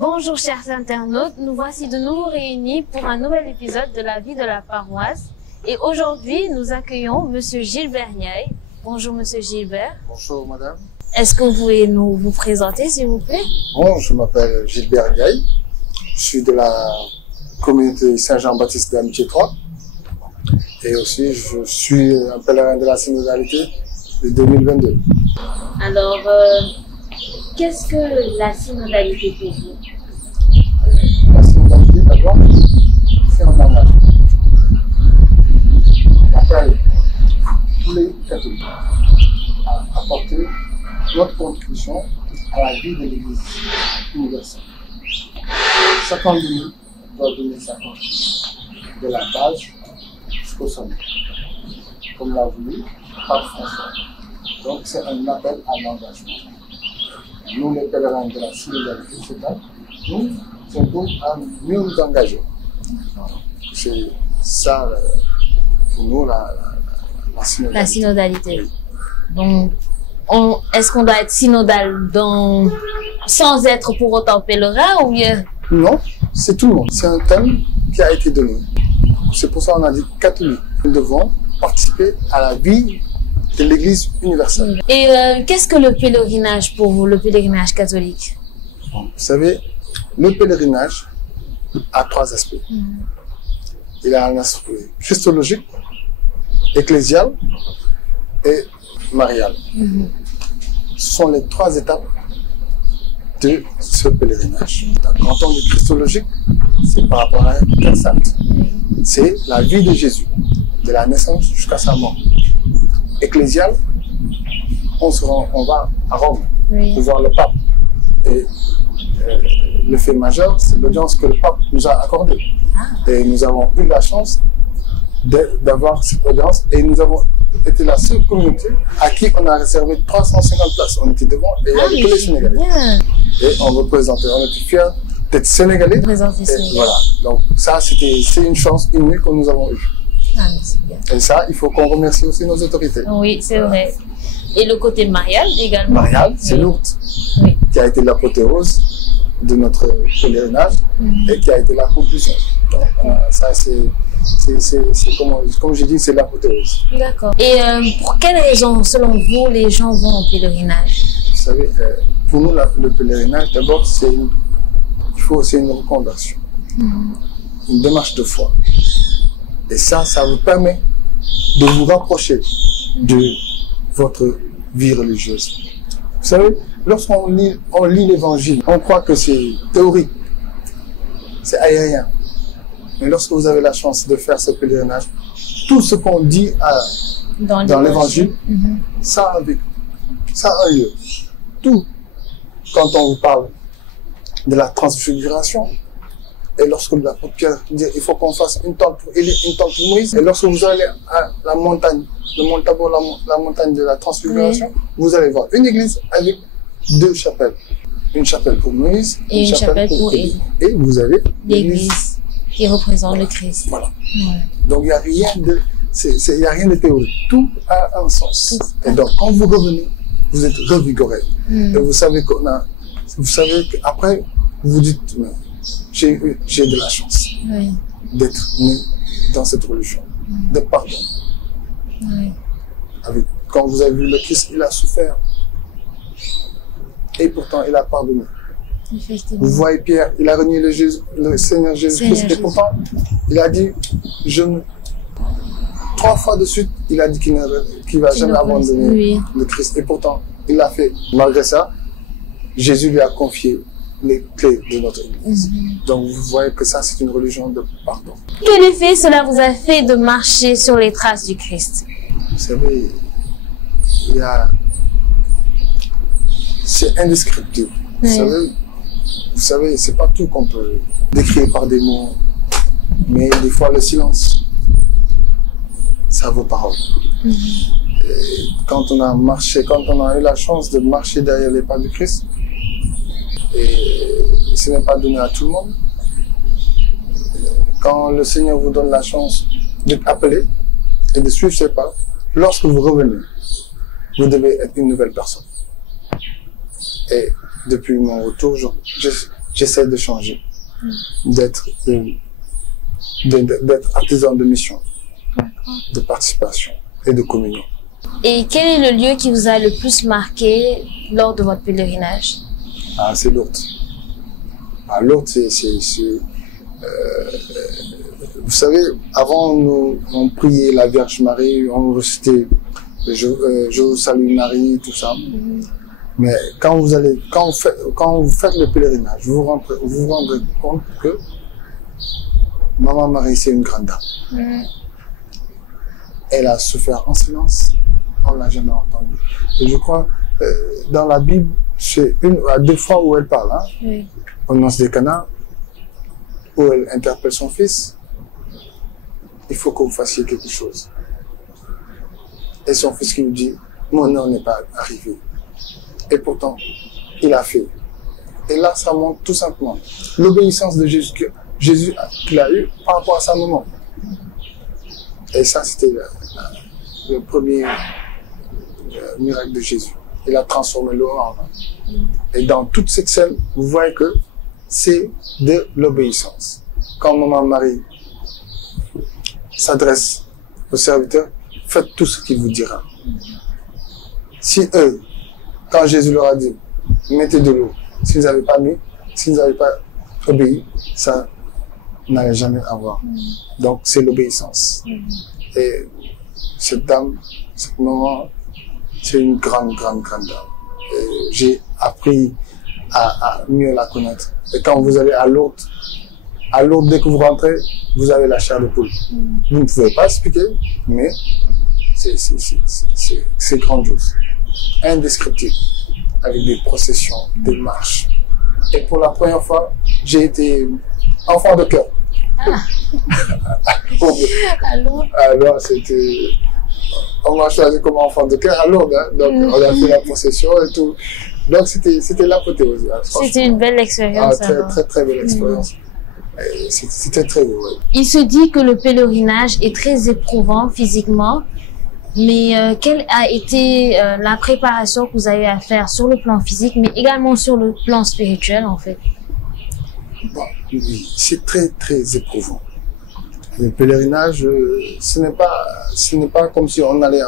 Bonjour chers internautes, nous voici de nouveau réunis pour un nouvel épisode de la vie de la paroisse. Et aujourd'hui, nous accueillons Monsieur Gilbert Niaï. Bonjour Monsieur Gilbert. Bonjour madame. Est-ce que vous pouvez vous présenter s'il vous plaît? Bon, je m'appelle Gilbert Niaï. Je suis de la communauté Saint-Jean-Baptiste d'Amitié 3. Et aussi, je suis un pèlerin de la synodalité de 2022. Alors, qu'est-ce que la synodalité pour vous? La synodalité, d'abord, c'est un engagement. On appelle tous les catholiques à apporter notre contribution à la vie de l'Église universelle. Chacun de nous doit donner sa contribution, de la base jusqu'au sommet, comme l'a voulu Pape François. Donc c'est un appel à l'engagement. Nous, les pèlerins de la synodalité, nous sommes à mieux nous engager. C'est ça, pour nous, la synodalité. La synodalité. Donc, est-ce qu'on doit être synodal sans être pour autant pèlerin ou bien? Non, c'est tout le monde. C'est un thème qui a été donné. C'est pour ça qu'on a dit catholique. Nous devons participer à la vie de l'Église universelle. Et qu'est-ce que le pèlerinage pour vous, le pèlerinage catholique? Vous savez, le pèlerinage a trois aspects. Il a un aspect christologique, ecclésial et marial. Ce sont les trois étapes de ce pèlerinage. Quand on dit christologique, c'est par rapport à la sainte. C'est la vie de Jésus, de la naissance jusqu'à sa mort. Ecclésial, on va à Rome pour voir le pape. Et le fait majeur, c'est l'audience que le pape nous a accordée. Et nous avons eu la chance d'avoir cette audience et nous avons été la seule communauté à qui on a réservé 350 places. On était devant et il y avait que les Sénégalais. Et on représentait, on était fiers d'être Sénégalais. Et voilà. Donc ça, c'est une chance inouïe que nous avons eue. Et ça, il faut qu'on remercie aussi nos autorités. Oui, c'est vrai. Et le côté marial également. Marial, c'est Lourdes, qui a été l'apothéose de notre pèlerinage et qui a été la conclusion. Donc, ça, c'est comme j'ai dit, c'est l'apothéose. D'accord. Et pour quelles raisons, selon vous, les gens vont au pèlerinage? Vous savez, pour nous, le pèlerinage, d'abord, c'est une reconversion, une démarche de foi. Et ça vous permet de vous rapprocher de votre vie religieuse. Vous savez, lorsqu'on lit l'évangile, on croit que c'est théorique, c'est aérien. Mais lorsque vous avez la chance de faire ce pèlerinage, tout ce qu'on dit dans l'évangile, ça a un lieu. Tout, quand on vous parle de la transfiguration, et lorsque l'apôtre Pierre dit il faut qu'on fasse une tente pour Élie, une tente pour Moïse, et lorsque vous allez à la montagne, le mont Tabor, la montagne de la transfiguration, vous allez voir une église avec deux chapelles. Une chapelle pour Moïse et une chapelle pour Élie. Et vous avez l'église qui représente le Christ. Voilà. Donc il n'y a rien de théorique. Tout a un sens. Et donc quand vous revenez, vous êtes revigoré. Et vous savez qu'après, vous vous dites j'ai de la chance d'être né dans cette religion, de pardon. Quand vous avez vu le Christ, il a souffert. Et pourtant, il a pardonné. Vous voyez Pierre, il a renié le Seigneur Jésus-Christ. Et pourtant, il a dit, 3 fois de suite, il a dit qu'il ne va jamais abandonner le Christ. Et pourtant, il l'a fait. Malgré ça, Jésus lui a confié les clés de notre Église. Donc vous voyez que ça, c'est une religion de pardon. Quel effet cela vous a fait de marcher sur les traces du Christ? Vous savez, c'est indescriptible. Vous savez, c'est pas tout qu'on peut décrire par des mots, mais des fois le silence, ça vaut parole. Et quand on a eu la chance de marcher derrière les pas du Christ, et ce n'est pas donné à tout le monde. Quand le Seigneur vous donne la chance d'être appelé et de suivre ses pas, lorsque vous revenez, vous devez être une nouvelle personne. Et depuis mon retour, j'essaie de changer, d'être artisan de mission, de participation et de communion. Et quel est le lieu qui vous a le plus marqué lors de votre pèlerinage? Ah, c'est Lourdes. Ah, Lourdes, vous savez, avant, on priait la Vierge Marie, on récitait je vous salue Marie, tout ça. Mais quand vous faites le pèlerinage, vous vous rendrez compte que Maman Marie, c'est une grande dame. Elle a souffert en silence, on l'a jamais entendu. Et je crois, dans la Bible, c'est à deux fois où elle parle, hein, Oui. au Noces de Cana, où elle interpelle son fils. Il faut que vous fassiez quelque chose. Et son fils qui lui dit, mon heure n'est pas arrivée. Et pourtant, il a fait. Et là, ça montre tout simplement l'obéissance de Jésus qu'il a eue par rapport à sa maman. Et ça, c'était le premier miracle de Jésus. Il a transformé l'eau en vin. Et dans toute cette scène, vous voyez que c'est de l'obéissance. Quand Maman Marie s'adresse aux serviteurs, faites tout ce qu'il vous dira. Si eux, quand Jésus leur a dit, mettez de l'eau, s'ils n'avaient pas mis, s'ils n'avaient pas obéi, ça n'allait jamais avoir. Donc c'est l'obéissance. Et cette dame, cette maman, c'est une grande dame. J'ai appris à mieux la connaître. Et quand vous allez à Lourdes, dès que vous rentrez, vous avez la chair de poule. Vous ne pouvez pas expliquer, mais c'est grandiose, indescriptible, avec des processions, des marches. Et pour la première fois, j'ai été enfant de cœur. Alors, c'était... On m'a choisi comme enfant de cœur à Lourdes, hein. Donc on a fait la procession et tout. Donc c'était l'apothéose. C'était une belle expérience. Très belle expérience. C'était très beau. Ouais. Il se dit que le pèlerinage est très éprouvant physiquement, mais quelle a été la préparation que vous avez à faire sur le plan physique, mais également sur le plan spirituel en fait? Bon, oui, c'est très éprouvant. Le pèlerinage, ce n'est pas comme si on allait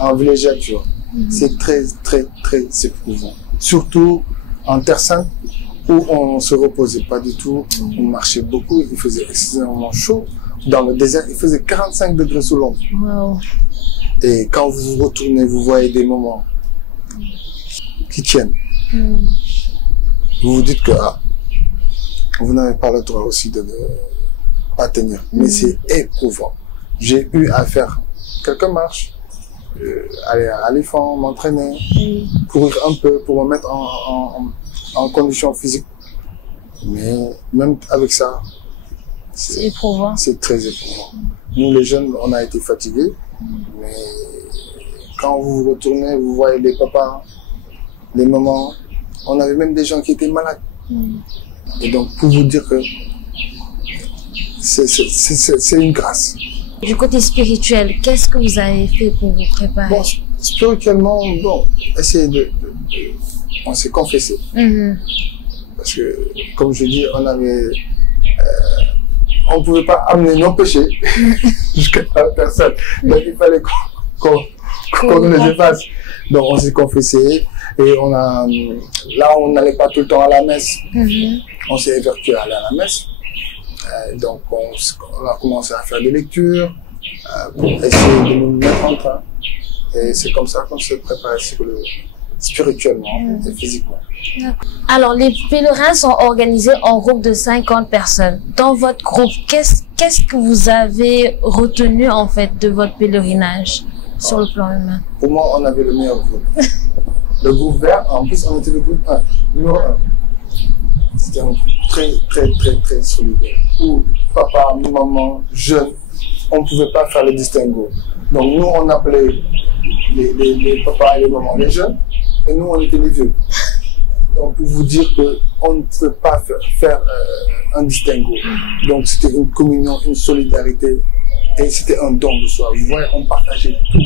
en villégiature. C'est très éprouvant. Surtout en Terre Sainte, où on ne se reposait pas du tout, on marchait beaucoup, il faisait extrêmement chaud. Dans le désert, il faisait 45 degrés sous l'ombre. Wow. Et quand vous vous retournez, vous voyez des moments qui tiennent. Vous vous dites que vous n'avez pas le droit aussi de ne pas tenir. Mais c'est éprouvant. J'ai eu à faire quelques marches, aller à l'éléphant, m'entraîner, courir un peu pour me mettre en condition physique. Mais même avec ça, c'est éprouvant. C'est très éprouvant. Nous, les jeunes, on a été fatigués. Mais quand vous vous retournez, vous voyez les papas, les mamans. On avait même des gens qui étaient malades. Et donc, pour vous dire que c'est une grâce. Du côté spirituel, qu'est-ce que vous avez fait pour vous préparer? Bon, spirituellement, on s'est confessé. Parce que, comme je dis, on ne pouvait pas amener nos péchés jusqu'à la personne. Donc, il fallait qu'on les efface. Donc, on s'est confessé. Et là, on n'allait pas tout le temps à la messe. On s'est évertué à aller à la messe. Donc, on a commencé à faire des lectures pour essayer de nous mettre en train. Et c'est comme ça qu'on s'est préparé spirituellement et physiquement. Alors, les pèlerins sont organisés en groupe de 50 personnes. Dans votre groupe, qu'est-ce que vous avez retenu en fait de votre pèlerinage sur le plan humain? Pour moi, on avait le meilleur groupe. Le groupe vert, en plus, on était le groupe 1, numéro 1. C'était un groupe très solidaire. Où papa, maman, jeunes, on ne pouvait pas faire le distinguo. Donc nous, on appelait les papas et les mamans les jeunes, et nous, on était les vieux. Donc pour vous dire qu'on ne peut pas faire un distinguo. Donc c'était une communion, une solidarité, et c'était un don de soi. Vous voyez, on partageait tout.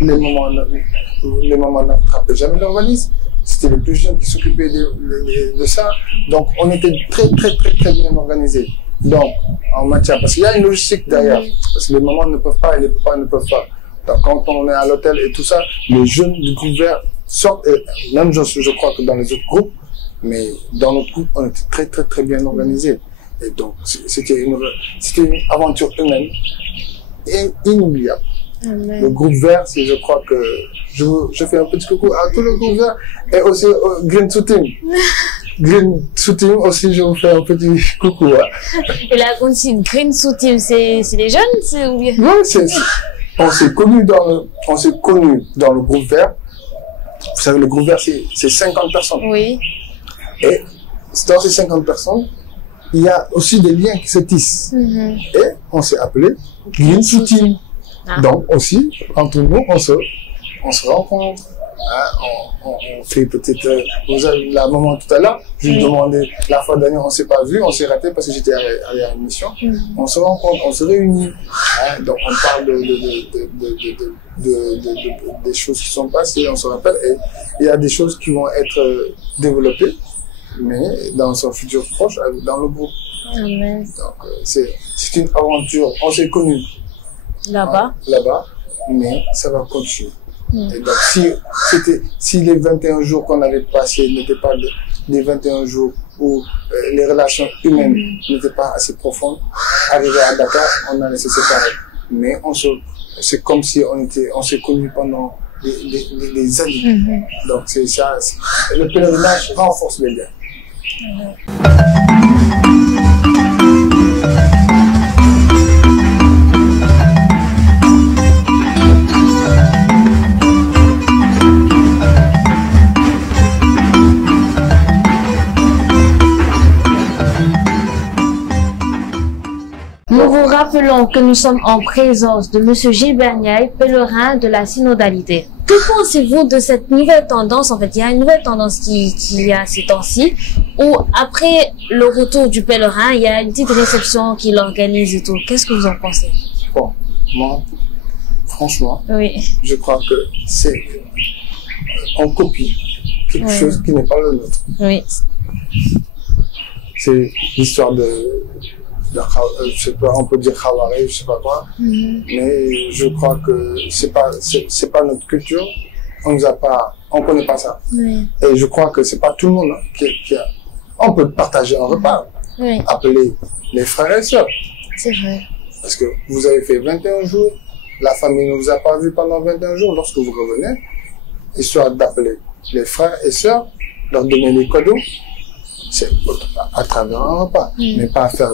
Les mamans n'attrapaient jamais leur valise. c'était les plus jeunes qui s'occupaient de ça. Donc, on était très bien organisés. Donc, en matière, parce qu'il y a une logistique derrière. Parce que les mamans ne peuvent pas et les papas ne peuvent pas. Donc, quand on est à l'hôtel et tout ça, les jeunes du groupe vert sortent, et même je crois que dans les autres groupes, mais dans notre groupe, on était très bien organisés. Et donc, c'était une aventure humaine et inoubliable. Amen. Le groupe vert, c'est, je crois que je fais un petit coucou à tout le groupe vert et aussi au Green Shooting. Green Shooting aussi, je vous fais un petit coucou. Ouais. Et la Green Shooting, c'est les jeunes, ou bien? Oui, on s'est connus dans le groupe vert. Vous savez, le groupe vert, c'est 50 personnes. Oui. Et dans ces 50 personnes, il y a aussi des liens qui se tissent. Et on s'est appelé Green Shooting. Ah. Donc aussi, entre nous, on se rencontre. Hein, on fait peut-être, vous avez la maman tout à l'heure, je lui demandais, la fois dernière on s'est pas vu, on s'est raté parce que j'étais allé à une mission. On se rencontre, on se réunit, hein, donc on parle des choses qui sont passées, on se rappelle, et il y a des choses qui vont être développées, mais dans son futur proche, dans le groupe. Amen. Donc c'est une aventure, on s'est connus là-bas, mais ça va continuer. Et donc, si les 21 jours qu'on avait passés n'étaient pas des 21 jours où les relations humaines n'étaient pas assez profondes, arrivé à Dakar, on allait se séparer. Mais c'est comme si on s'est connus pendant des années. Donc, c'est ça, le pèlerinage renforce les liens. Nous vous rappelons que nous sommes en présence de Monsieur Gilbert Ndiaye, pèlerin de la synodalité. Que pensez-vous de cette nouvelle tendance? En fait, il y a une nouvelle tendance qui y a ces temps-ci, où après le retour du pèlerin, il y a une petite réception qu'il organise et tout. Qu'est-ce que vous en pensez? Bon, moi, franchement, oui, je crois que on copie quelque chose qui n'est pas le nôtre. Oui. C'est l'histoire je sais pas, on peut dire Khawaré, je sais pas quoi, mais je crois que c'est pas notre culture, on connaît pas ça. Oui. Et je crois que c'est pas tout le monde on peut partager un repas, appeler les frères et sœurs. C'est vrai. Parce que vous avez fait 21 jours, la famille ne vous a pas vu pendant 21 jours, lorsque vous revenez, histoire d'appeler les frères et sœurs, leur donner des cadeaux, c'est à travers un repas, mais pas faire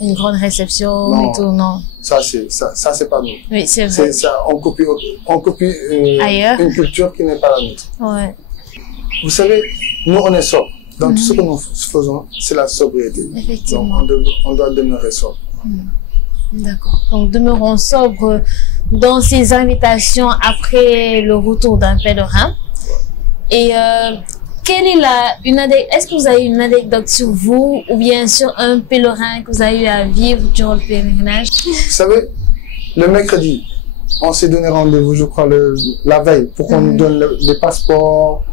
une grande réception et tout, non. Ça c'est pas nous. Oui, c'est vrai. On copie une culture qui n'est pas la nôtre. Ouais. Vous savez, nous on est sobres. Dans tout ce que nous faisons, c'est la sobriété. Effectivement. Donc on doit demeurer sobre. D'accord. Donc demeurons sobres dans ces invitations après le retour d'un pèlerin. Et quelle est est-ce que vous avez une anecdote sur vous ou bien sur un pèlerin que vous avez eu à vivre durant le pèlerinage? Vous savez, le mercredi, on s'est donné rendez-vous, je crois, la veille, pour qu'on nous donne les passeports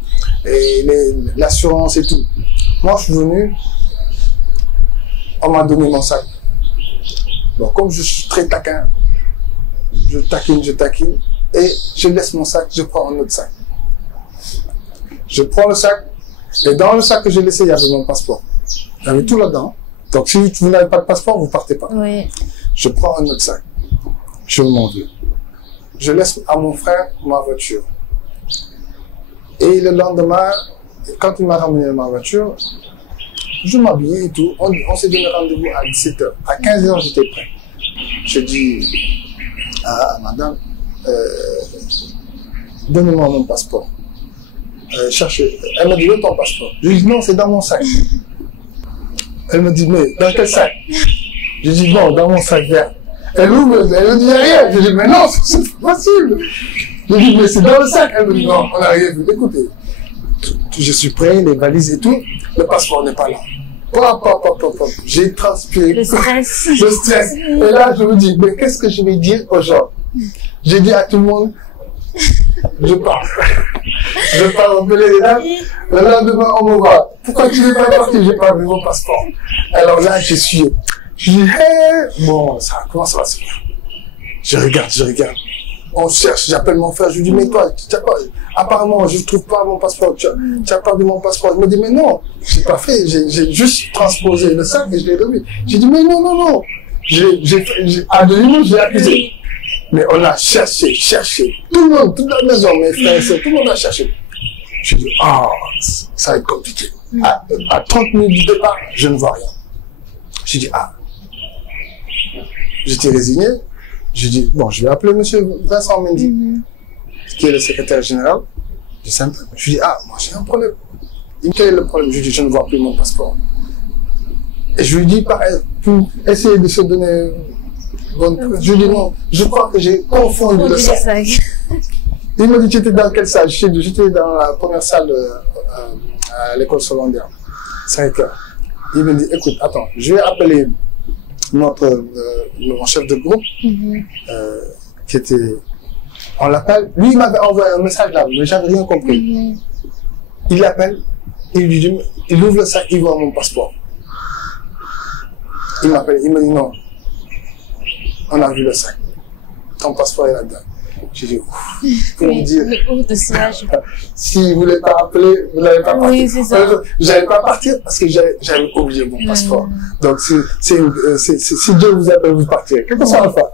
et l'assurance et tout. Moi, je suis venu, on m'a donné mon sac. Bon, comme je suis très taquin, je taquine, et je laisse mon sac, je prends un autre sac. Je prends le sac, et dans le sac que j'ai laissé, il y avait mon passeport. Il y avait tout là-dedans. Donc, si vous n'avez pas de passeport, vous partez pas. Oui. Je prends un autre sac. Je m'en vais. Je laisse à mon frère ma voiture. Et le lendemain, quand il m'a ramené ma voiture, je m'habillais et tout. On s'est donné rendez-vous à 17h. À 15h, j'étais prêt. Je dis à madame, donnez-moi mon passeport. Cherchez. Elle m'a dit, où est ton passeport? Je lui dis, non, c'est dans mon sac. Elle me dit, mais dans quel sac? Je dis, bon, dans mon sac vert. Elle ouvre, elle me dit, rien. Je dis, mais non, c'est pas possible. Je dis, mais c'est dans le sac. Elle me dit, non, on n'a rien vu. Écoutez, je suis prêt, les valises et tout. Le passeport n'est pas là. J'ai transpiré. Le stress. Le stress. Et là, je me dis, mais qu'est-ce que je vais dire aux gens? J'ai dit à tout le monde, je pars. Je pars en pèlerinage. Le lendemain, on me voit. Pourquoi tu n'es pas parti? J'ai pas vu mon passeport. Alors là, je dis, hey! Bon, comment ça va se faire? Je regarde. On cherche, j'appelle mon frère, je lui dis, mais toi, apparemment, je ne trouve pas mon passeport, tu as perdu mon passeport. Il me dit, mais non, je n'ai pas fait, j'ai juste transposé le sac et je l'ai remis. J'ai dit, mais non, à demi, j'ai accusé. Mais on a cherché, tout le monde, toute la maison, mes frères et sœurs, tout le monde a cherché. J'ai dit, ça va être compliqué. À 30 minutes du départ, je ne vois rien. J'ai dit, j'étais résigné. J'ai dit, bon, je vais appeler monsieur Vincent Mendy, qui est le secrétaire général du Simple. Je lui dis, moi j'ai un problème. Il me dit, quel est le problème? Je lui dis, je ne vois plus mon passeport. Et je lui dis, pour essayer de se donner bonne. Je lui dis, non, je crois que j'ai confondu le sac. Il me dit, tu étais dans quelle salle? J'étais dans la première salle à l'école secondaire. C'est clair. Il me dit, écoute, attends, je vais appeler mon chef de groupe, qui était, on l'appelle, lui il m'avait envoyé un message là, mais j'avais rien compris. Il l'appelle, il ouvre le sac, il voit mon passeport. Il m'appelle, il me dit non, on a vu le sac, ton passeport est là-dedans. J'ai dit, pour me dire, si vous ne l'avez pas appelé, vous n'allez pas partir. Oui, c'est ça. Je n'allais pas partir parce que j'avais oublié mon passeport. Donc, si Dieu vous appelle, vous partirez. Qu'est-ce que ça va faire?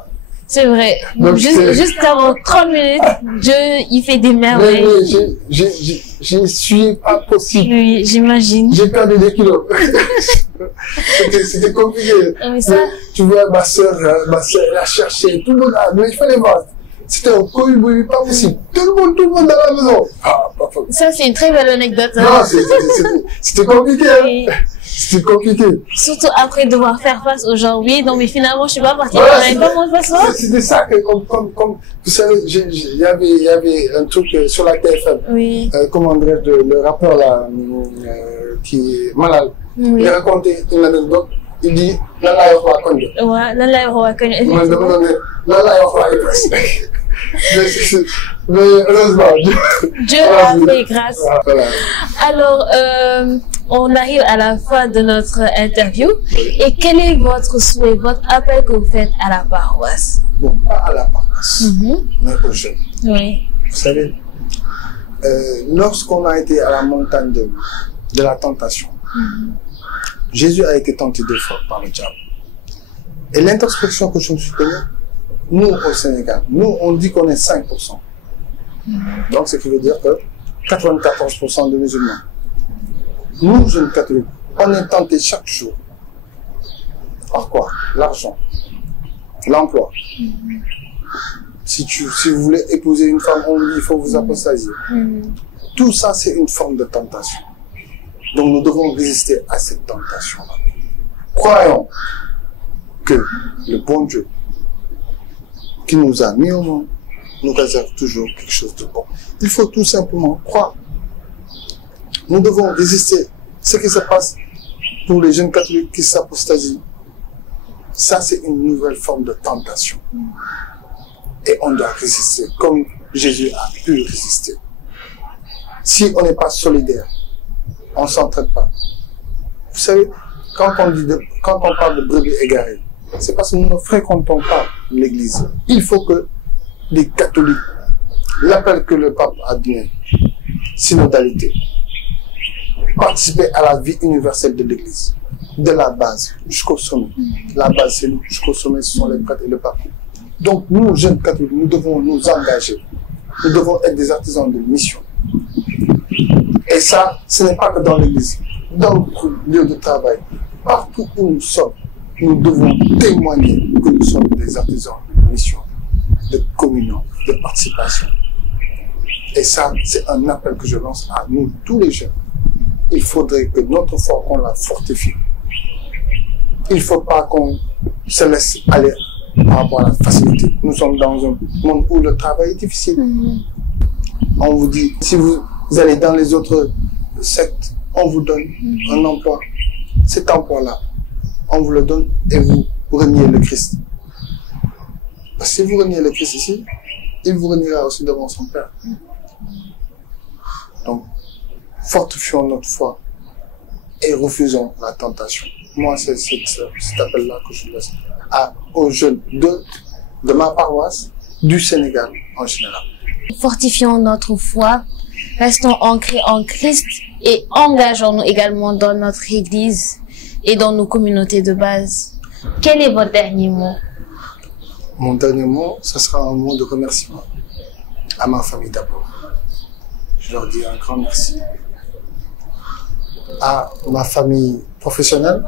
C'est vrai. Donc, juste avant 30 minutes, Dieu, il fait des merveilles. Je suis pas possible. Oui, j'imagine. J'ai perdu des kilos. C'était compliqué. Tu vois, ma soeur, elle a cherché, tout le monde mais il fallait voir. C'était un coïboui, pas possible. Tout le monde dans la maison. Ça, c'est une très belle anecdote. Non, c'était compliqué. Oui. C'était compliqué. Surtout après devoir faire face aux gens. Oui, non, mais finalement, je suis pas partie. Voilà, pas mon passeport. C'était ça que, comme, vous savez, il y avait un truc sur la TFM. Oui. Comment dirais-je, le rappeur là, qui est malade. Oui. Il racontait une anecdote. Il dit, Lala Yoroa Konyo. Ouais, Lala Yoroa Konyo. Lala Yoroa mais heureusement, Dieu a fait grâce. Voilà. Alors, on arrive à la fin de notre interview. Et quel est votre souhait, votre appel que vous faites à la paroisse? Bon, pas à la paroisse, mais aux jeunes. Oui. Vous savez, lorsqu'on a été à la montagne de la tentation, Jésus a été tenté 2 fois par le diable. Et l'introspection que je me suis connue, nous au Sénégal, nous on dit qu'on est 5%. Donc ce qui veut dire que 94% de musulmans. Nous, jeunes catholiques, on est tentés chaque jour. Par quoi? L'argent, l'emploi. Si vous voulez épouser une femme, on vous dit il faut vous apostasier. Tout ça, c'est une forme de tentation. Donc nous devons résister à cette tentation-là. Croyons que le bon Dieu qui nous a mis au monde nous réserve toujours quelque chose de bon. Il faut tout simplement croire. Nous devons résister. Ce qui se passe pour les jeunes catholiques qui s'apostasient, ça c'est une nouvelle forme de tentation. Et on doit résister comme Jésus a pu résister. Si on n'est pas solidaire, on ne s'entraide pas. Vous savez, quand on parle de brebis égarées, c'est parce que nous ne fréquentons pas l'église. Il faut que les catholiques, l'appel que le pape a donné, synodalité, participer à la vie universelle de l'église, de la base jusqu'au sommet. La base, c'est nous, jusqu'au sommet, ce sont les prêtres et le pape. Donc, nous, jeunes catholiques, nous devons nous engager. Nous devons être des artisans de mission. Et ça, ce n'est pas que dans l'église, dans notre lieu de travail, partout où nous sommes, nous devons témoigner que nous sommes des artisans de mission, de communion, de participation. Et ça, c'est un appel que je lance à nous, tous les jeunes. Il faudrait que notre foi, on la fortifie. Il ne faut pas qu'on se laisse aller par rapport à la facilité. Nous sommes dans un monde où le travail est difficile. On vous dit, si vous allez dans les autres sectes, on vous donne un emploi. Cet emploi-là, on vous le donne et vous reniez le Christ. Parce que si vous reniez le Christ ici, il vous reniera aussi devant son Père. fortifions notre foi et refusons la tentation. Moi, c'est cet appel-là que je laisse aux jeunes de ma paroisse, du Sénégal en général. Fortifions notre foi, restons ancrés en Christ et engageons-nous également dans notre Église et dans nos communautés de base. Quel est votre dernier mot? Mon dernier mot, ce sera un mot de remerciement à ma famille d'abord. Je leur dis un grand merci. À ma famille professionnelle,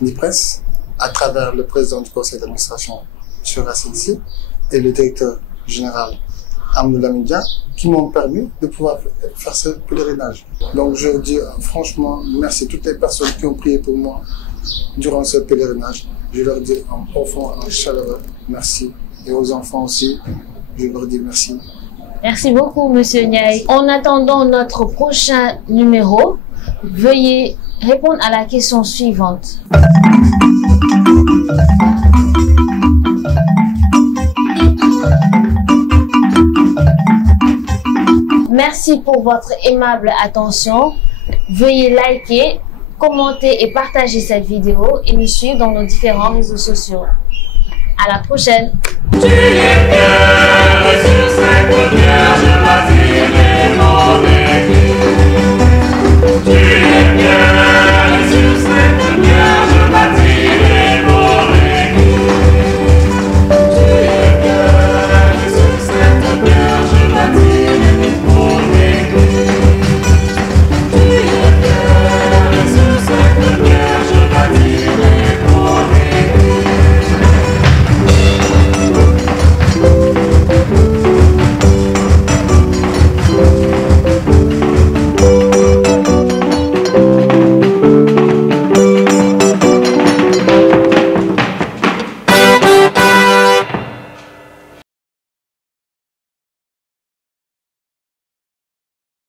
l'IPRES, à travers le président du conseil d'administration, M. Rassensi, et le directeur général, Amadou Lamine, qui m'ont permis de pouvoir faire ce pèlerinage. Donc je dis franchement merci à toutes les personnes qui ont prié pour moi durant ce pèlerinage. Je leur dis un profond, un chaleureux merci. Et aux enfants aussi, je leur dis merci. Merci beaucoup, Monsieur Ndiaye. En attendant notre prochain numéro, veuillez répondre à la question suivante. Merci pour votre aimable attention. Veuillez liker, commenter et partager cette vidéo et nous suivre dans nos différents réseaux sociaux. À la prochaine. Tu es bien, Jésus, c'est le bien de la vie.